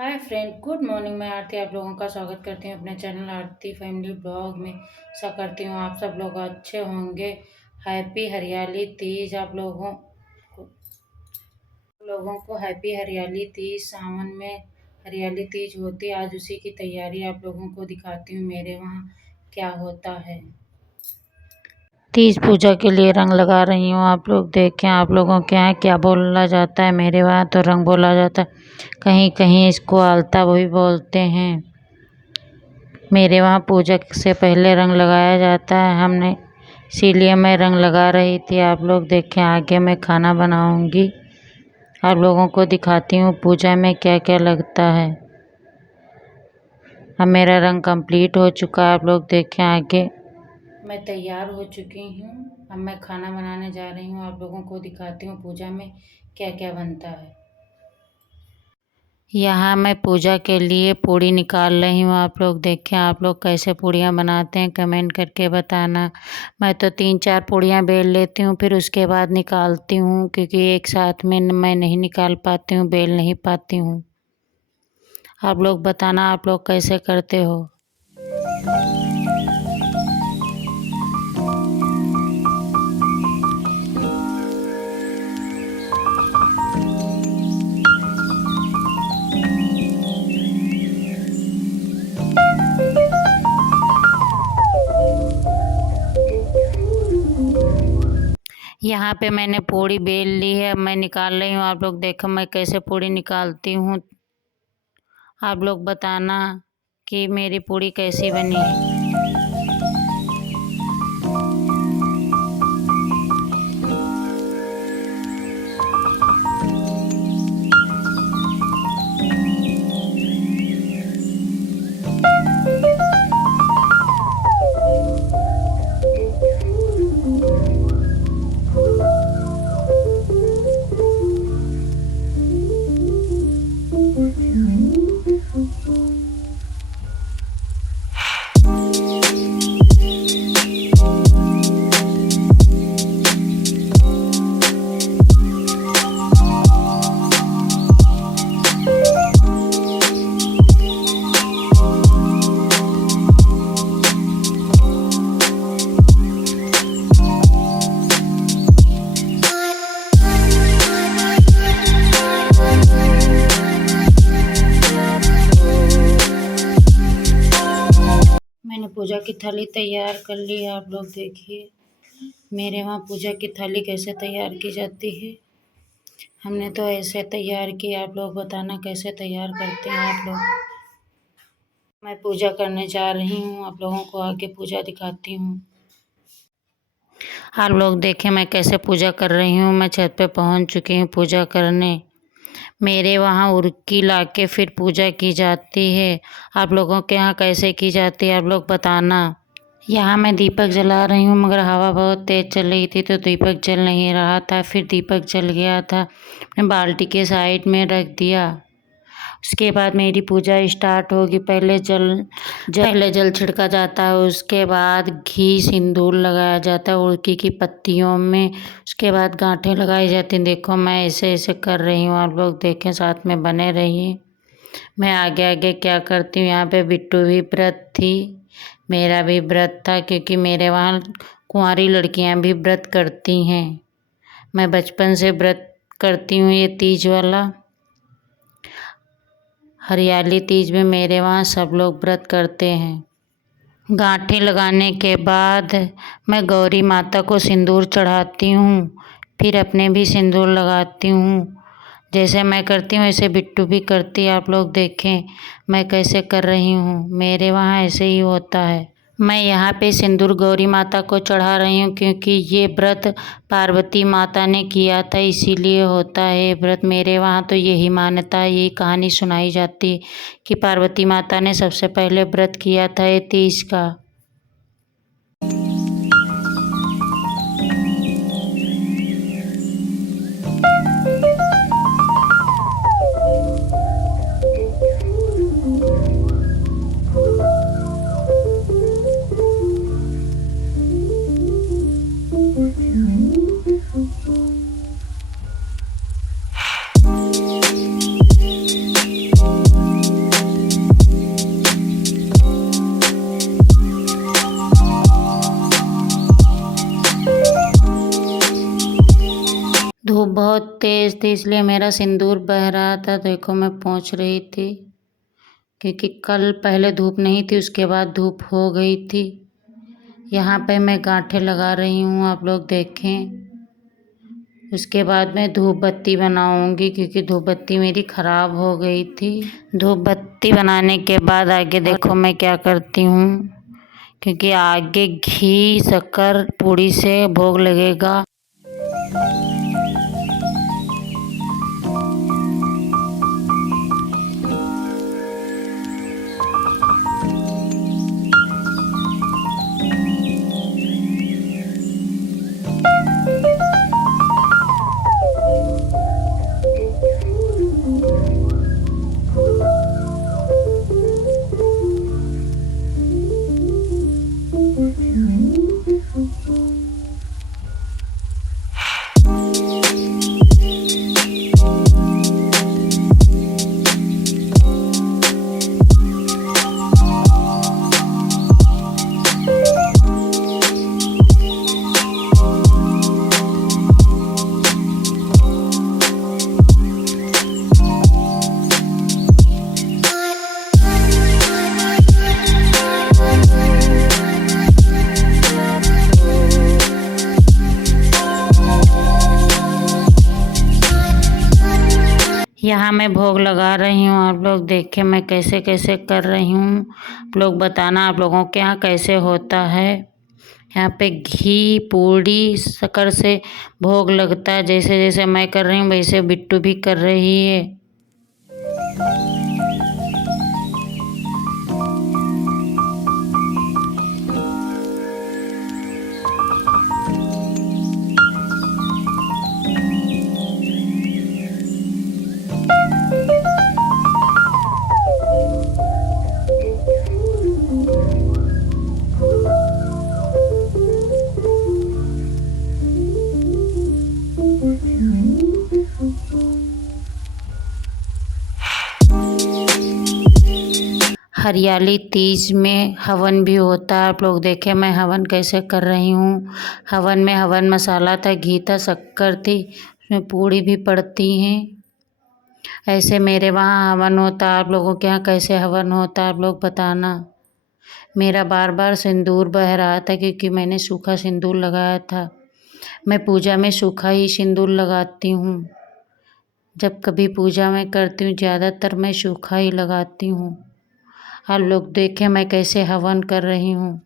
Hi friend, good morning. मैं आरती आप लोगों का स्वागत करती हूँ अपने चैनल आरती फैमिली ब्लॉग में। आशा करती हूँ आप सब लोग अच्छे होंगे। हैप्पी हरियाली तीज आप लोगों को हैप्पी हरियाली तीज। सावन में हरियाली तीज होती है, आज उसी की तैयारी आप लोगों को दिखाती हूँ मेरे वहाँ क्या होता है। तीज पूजा के लिए रंग लगा रही हूँ। आप लोग देखें, आप लोगों के यहाँ क्या बोला जाता है। मेरे वहाँ तो रंग बोला जाता है, कहीं कहीं इसको आलता भी बोलते हैं। मेरे वहाँ पूजा से पहले रंग लगाया जाता है, हमने इसीलिए मैं रंग लगा रही थी। आप लोग देखें, आगे मैं खाना बनाऊंगी, आप लोगों को दिखाती हूँ पूजा में क्या क्या लगता है। अब मेरा रंग कंप्लीट हो चुका है, आप लोग देखें आगे मैं तैयार हो चुकी हूँ। अब मैं खाना बनाने जा रही हूँ, आप लोगों को दिखाती हूँ पूजा में क्या क्या बनता है। यहाँ मैं पूजा के लिए पूड़ी निकाल रही हूँ। आप लोग देखें, आप लोग कैसे पूड़ियाँ बनाते हैं कमेंट करके बताना। मैं तो 3-4 पूड़ियाँ बेल लेती हूँ, फिर उसके बाद निकालती हूँ, क्योंकि एक साथ में मैं नहीं निकाल पाती हूँ, बेल नहीं पाती हूँ। आप लोग बताना आप लोग कैसे करते हो। यहाँ पे मैंने पूड़ी बेल ली है, अब मैं निकाल रही हूँ। आप लोग देखो मैं कैसे पूड़ी निकालती हूँ। आप लोग बताना कि मेरी पूड़ी कैसी बनी है। मैंने पूजा की थाली तैयार कर ली है। आप लोग देखिए मेरे वहाँ पूजा की थाली कैसे तैयार की जाती है। हमने तो ऐसे तैयार की, आप लोग बताना कैसे तैयार करते हैं आप लोग। मैं पूजा करने जा रही हूँ, आप लोगों को आगे पूजा दिखाती हूँ। आप लोग देखें मैं कैसे पूजा कर रही हूँ। मैं छत पे पहुँच चुकी हूँ पूजा करने। मेरे वहाँ उरकी ला के फिर पूजा की जाती है। आप लोगों के यहाँ कैसे की जाती है आप लोग बताना। यहाँ मैं दीपक जला रही हूँ, मगर हवा बहुत तेज़ चल रही थी तो दीपक जल नहीं रहा था। फिर दीपक जल गया था, मैंने बाल्टी के साइड में रख दिया। उसके बाद मेरी पूजा स्टार्ट होगी। पहले जल छिड़का जाता है, उसके बाद घी सिंदूर लगाया जाता है उड़की की पत्तियों में। उसके बाद गांठें लगाई जाती हैं। देखो मैं ऐसे ऐसे कर रही हूँ, आप लोग देखें, साथ में बने रहिए। मैं आगे आगे क्या करती हूँ। यहाँ पे बिट्टू भी व्रत थी, मेरा भी व्रत था, क्योंकि मेरे वहाँ कुंवारी लड़कियाँ भी व्रत करती हैं। मैं बचपन से व्रत करती हूँ। ये तीज वाला हरियाली तीज में मेरे वहाँ सब लोग व्रत करते हैं। गांठें लगाने के बाद मैं गौरी माता को सिंदूर चढ़ाती हूँ, फिर अपने भी सिंदूर लगाती हूँ। जैसे मैं करती हूँ ऐसे बिट्टू भी करती है। आप लोग देखें मैं कैसे कर रही हूँ, मेरे वहाँ ऐसे ही होता है। मैं यहाँ पे सिंदूर गौरी माता को चढ़ा रही हूँ, क्योंकि ये व्रत पार्वती माता ने किया था, इसीलिए होता है व्रत। मेरे वहाँ तो यही मान्यता है, यही कहानी सुनाई जाती है कि पार्वती माता ने सबसे पहले व्रत किया था ये तीज का। बहुत तेज़ थी इसलिए मेरा सिंदूर बह रहा था। देखो मैं पोंछ रही थी क्योंकि कल पहले धूप नहीं थी, उसके बाद धूप हो गई थी। यहाँ पे मैं गांठें लगा रही हूँ, आप लोग देखें। उसके बाद मैं धूप बत्ती बनाऊंगी क्योंकि धूप बत्ती मेरी ख़राब हो गई थी। धूप बत्ती बनाने के बाद आगे देखो मैं क्या करती हूँ, क्योंकि आगे घी शक्कर पूड़ी से भोग लगेगा। यहाँ मैं भोग लगा रही हूँ, आप लोग देखें मैं कैसे कैसे कर रही हूँ। आप लोग बताना आप लोगों के यहाँ कैसे होता है। यहाँ पे घी पूड़ी शक्कर से भोग लगता है। जैसे जैसे मैं कर रही हूँ वैसे बिट्टू भी कर रही है। हरियाली तीज में हवन भी होता है। आप लोग देखें मैं हवन कैसे कर रही हूँ। हवन में हवन मसाला था, घी था, शक्कर थी, उसमें पूड़ी भी पड़ती हैं। ऐसे मेरे वहाँ हवन होता है। आप लोगों के यहाँ कैसे हवन होता है आप लोग बताना। मेरा बार बार सिंदूर बह रहा था क्योंकि मैंने सूखा सिंदूर लगाया था। मैं पूजा में सूखा ही सिंदूर लगाती हूँ। जब कभी पूजा में करती हूँ ज़्यादातर मैं सूखा ही लगाती हूँ। आप लोग देखें मैं कैसे हवन कर रही हूँ।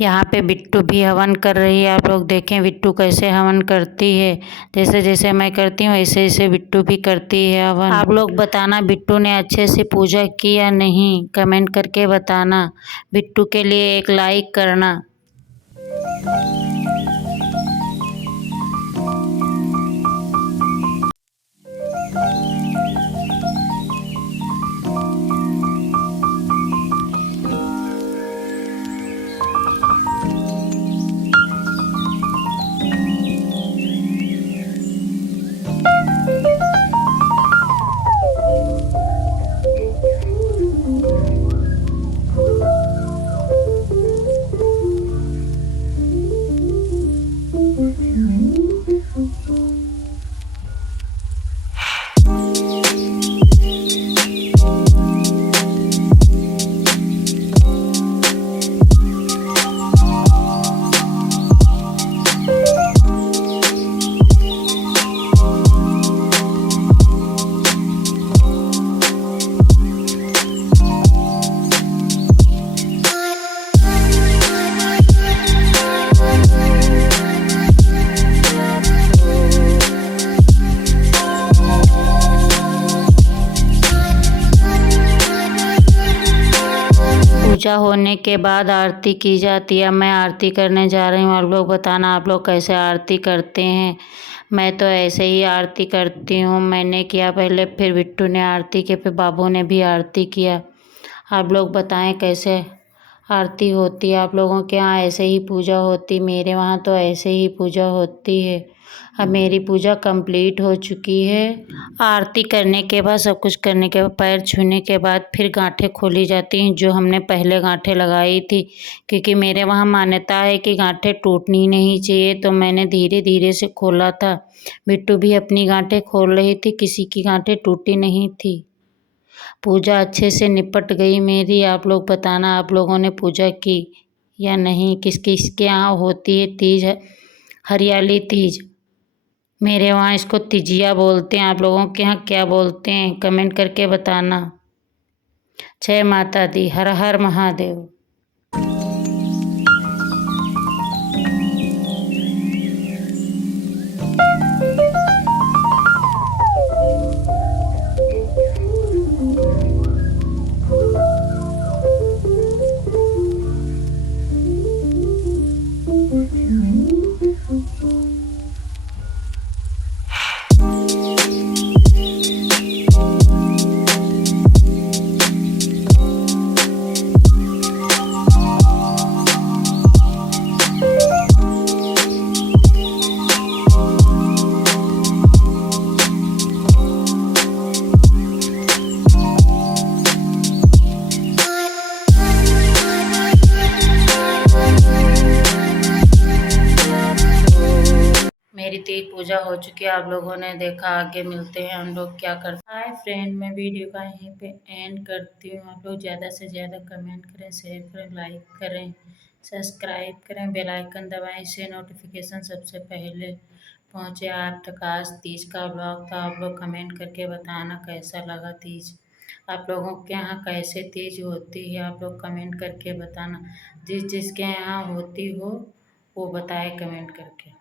यहाँ पे बिट्टू भी हवन कर रही है। आप लोग देखें बिट्टू कैसे हवन करती है। जैसे जैसे मैं करती हूँ वैसे वैसे बिट्टू भी करती है हवन। आप लोग बताना बिट्टू ने अच्छे से पूजा की या नहीं, कमेंट करके बताना। बिट्टू के लिए एक लाइक करना। पूजा होने के बाद आरती की जाती है। मैं आरती करने जा रही हूँ। आप लोग बताना आप लोग कैसे आरती करते हैं। मैं तो ऐसे ही आरती करती हूँ। मैंने किया पहले, फिर बिट्टू ने आरती की, फिर बाबू ने भी आरती किया। आप लोग बताएं कैसे आरती होती है। आप लोगों के यहाँ ऐसे ही पूजा होती? मेरे वहाँ तो ऐसे ही पूजा होती है। अब मेरी पूजा कंप्लीट हो चुकी है। आरती करने के बाद, सब कुछ करने के बाद, पैर छूने के बाद फिर गांठें खोली जाती हैं, जो हमने पहले गांठें लगाई थी। क्योंकि मेरे वहाँ मान्यता है कि गांठें टूटनी नहीं चाहिए, तो मैंने धीरे धीरे से खोला था। बिट्टू भी अपनी गांठें खोल रही थी, किसी की गांठें टूटी नहीं थी। पूजा अच्छे से निपट गई मेरी। आप लोग बताना आप लोगों ने पूजा की या नहीं। किस किसके यहाँ होती है तीज, हरियाली तीज? मेरे वहाँ इसको तिजिया बोलते हैं। आप लोगों के यहाँ क्या बोलते हैं कमेंट करके बताना। जय माता दी, हर हर महादेव। मेरी तीज पूजा हो चुकी है। आप लोगों ने देखा। आगे मिलते हैं हम लोग क्या करते। हाय फ्रेंड, मैं वीडियो का यहीं पे एंड करती हूँ। आप लोग ज़्यादा से ज़्यादा कमेंट करें, शेयर करें, लाइक करें, सब्सक्राइब करें, बेल आइकन दबाएं, इससे नोटिफिकेशन सबसे पहले पहुँचे आप तक। आज तीज का ब्लॉग था। आप लोग कमेंट करके बताना कैसा लगा तीज। आप लोगों के यहाँ कैसे तीज होती है, आप लोग कमेंट करके बताना। जिसके यहाँ होती हो वो बताए कमेंट करके।